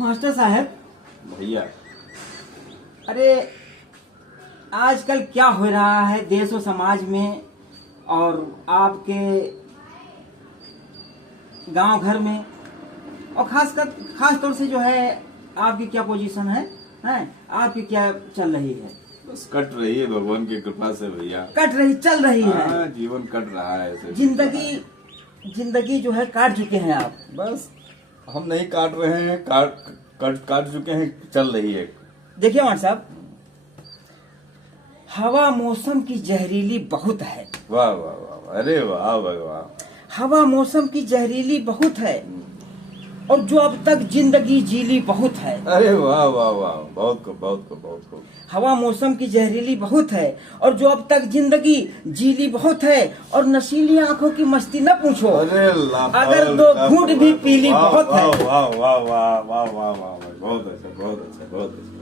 Master साहब, भैया। अरे आजकल क्या हो रहा है देश और समाज में और आपके गांव घर में, और खास तौर से जो है आपकी क्या पोजीशन है, आपकी क्या चल रही है? बस कट रही है भगवान की कृपा से भैया। कट रही, चल रही है। हाँ, जीवन कट रहा है ऐसे। जिंदगी जो है काट चुके हैं आप। बस हम नहीं काट रहे हैं, काट चुके हैं, चल रही है। देखिए मास्टर साहब, हवा मौसम की जहरीली बहुत है। वाह वाह वाह वाह, अरे वाह भगवान। हवा मौसम की जहरीली बहुत है और जो अब तक जिंदगी जीली बहुत है। अरे वाह वाह वाह, बहुत को बहुत को बहुत को। हवा मौसम की जहरीली बहुत है और जो अब तक जिंदगी जीली बहुत है, और नशीली आंखों की मस्ती न पूछो, अरे अगर दो घूंट भी पीली बहुत है। वाह वाह वाह वाह वाह वाह वाह, बहुत अच्छा बहुत अच्छा बहुत अच्छा।